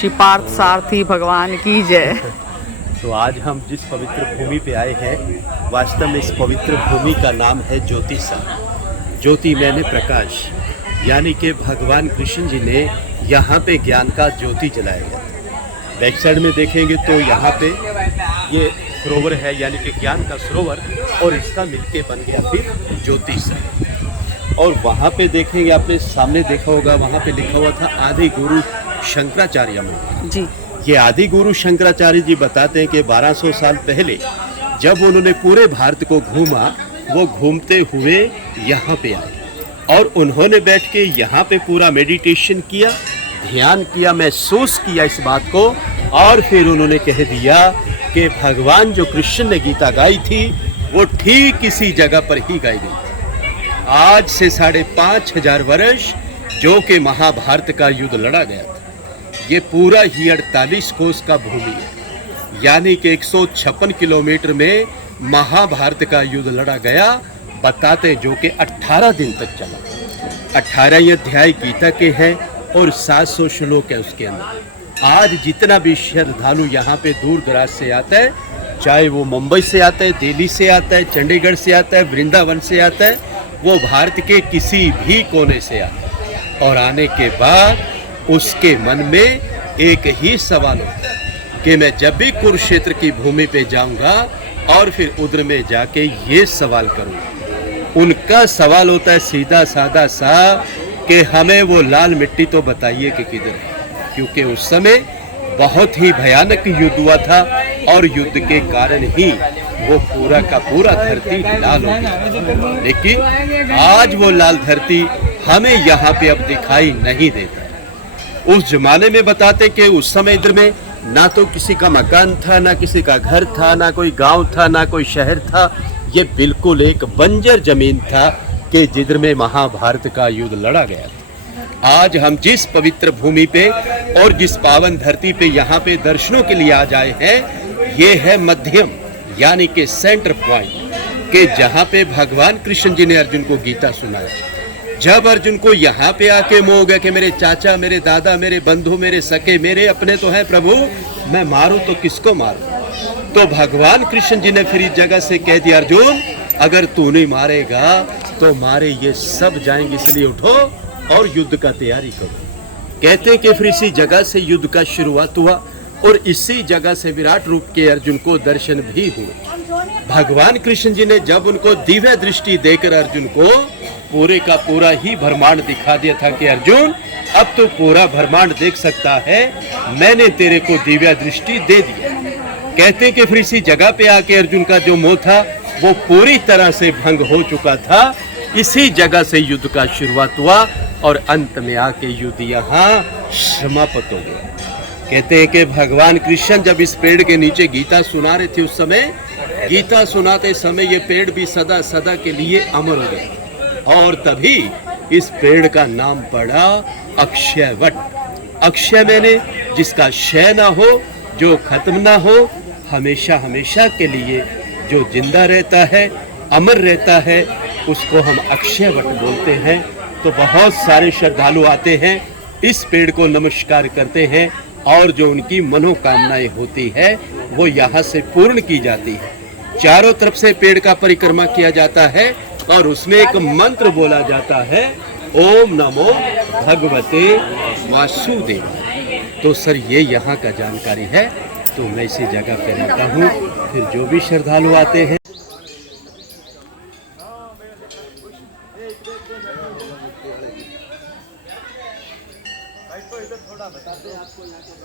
श्री पार्थ सारथी भगवान की जय। तो आज हम जिस पवित्र भूमि पे आए हैं, वास्तव में इस पवित्र भूमि का नाम है ज्योतिषा। ज्योति मैंने प्रकाश, यानी कि भगवान कृष्ण जी ने यहाँ पे ज्ञान का ज्योति जलाया गया। बैक साइड में देखेंगे तो यहाँ पे ये सरोवर है, यानी कि ज्ञान का सरोवर, और इसका मिलके बन गया फिर ज्योतिषा। और वहाँ पे देखेंगे, आपने सामने देखा होगा, वहाँ पे लिखा हुआ था आदि गुरु शंकराचार्य मंदिर जी। ये आदि गुरु शंकराचार्य जी बताते हैं कि 1200 साल पहले जब उन्होंने पूरे भारत को घूमा, वो घूमते हुए यहाँ पे आए और उन्होंने बैठ के यहाँ पे पूरा मेडिटेशन किया, ध्यान किया, महसूस किया इस बात को, और फिर उन्होंने कह दिया कि भगवान जो कृष्ण ने गीता गाई थी वो ठीक इसी जगह पर ही गाई गई थी। आज से 5500 वर्ष जो कि महाभारत का युद्ध लड़ा गया था, ये पूरा ही 48 कोस का भूमि है, यानी कि 156 किलोमीटर में महाभारत का युद्ध लड़ा गया। बताते जो कि 18 दिन तक चला। 18 अध्याय गीता के हैं और 700 श्लोक है उसके अंदर। आज जितना भी श्रद्धालु यहाँ पे दूर दराज से आता है, चाहे वो मुंबई से आता है, दिल्ली से आता है, चंडीगढ़ से आता है, वृंदावन से आता है, वो भारत के किसी भी कोने से आता है, और आने के बाद उसके मन में एक ही सवाल होता है कि मैं जब भी कुरुक्षेत्र की भूमि पे जाऊंगा और फिर उधर में जाके ये सवाल करूंगा। उनका सवाल होता है सीधा साधा सा कि हमें वो लाल मिट्टी तो बताइए कि किधर है, क्योंकि उस समय बहुत ही भयानक युद्ध हुआ था और युद्ध के कारण ही वो पूरा का पूरा धरती लाल हो गई। लेकिन आज वो लाल धरती हमें यहाँ पे अब दिखाई नहीं देता। उस जमाने में बताते कि उस समय इधर में ना तो किसी का मकान था, ना किसी का घर था, ना कोई गांव था, ना कोई शहर था। ये बिल्कुल एक बंजर जमीन था कि जिधर में महाभारत का युद्ध लड़ा गया था। आज हम जिस पवित्र भूमि पे और जिस पावन धरती पे यहाँ पे दर्शनों के लिए आ जाए हैं, ये है मध्यम, यानी कि सेंटर पॉइंट, के जहाँ पे भगवान कृष्ण जी ने अर्जुन को गीता सुनाया। जब अर्जुन को यहाँ पे आके मोह गया कि मेरे चाचा, मेरे दादा, मेरे बंधु, मेरे सके, मेरे अपने तो हैं प्रभु, मैं मारूं तो किसको मारूं? तो भगवान कृष्ण जी ने फिर इस जगह से कह दिया, अर्जुन अगर तू नहीं मारेगा तो मारे ये सब जाएंगे, इसलिए उठो और युद्ध का तैयारी करो। कहते हैं कि फिर इसी जगह से युद्ध का शुरुआत हुआ और इसी जगह से विराट रूप के अर्जुन को दर्शन भी हुए। भगवान कृष्ण जी ने जब उनको दिव्य दृष्टि देकर अर्जुन को पूरे का पूरा ही ब्रह्मांड दिखा दिया था कि अर्जुन अब तो पूरा ब्रह्मांड देख सकता है, मैंने तेरे को दिव्य दृष्टि दे दी। कहते हैं कि फिर इसी जगह पे आके अर्जुन का जो मोह था वो पूरी तरह से भंग हो चुका था। इसी जगह से युद्ध का शुरुआत हुआ और अंत में आके युद्ध यहाँ समाप्त हो गया। कहते हैं कि भगवान कृष्ण जब इस पेड़ के नीचे गीता सुना रहे थे, उस समय गीता सुनाते समय ये पेड़ भी सदा सदा के लिए अमर हो गया, और तभी इस पेड़ का नाम पड़ा अक्षय वट। अक्षय मैंने जिसका क्षय ना हो, जो खत्म ना हो, हमेशा हमेशा के लिए जो जिंदा रहता है, अमर रहता है, उसको हम अक्षय वट बोलते हैं। तो बहुत सारे श्रद्धालु आते हैं, इस पेड़ को नमस्कार करते हैं, और जो उनकी मनोकामनाएं होती है वो यहाँ से पूर्ण की जाती है। चारों तरफ से पेड़ का परिक्रमा किया जाता है और उसमें एक मंत्र बोला जाता है, ओम नमो भगवते वासुदेव। तो सर ये यहाँ का जानकारी है, तो मैं इसी जगह पे रहता हूँ। फिर जो भी श्रद्धालु आते हैं, थोड़ा बताते हैं आपको यहाँ के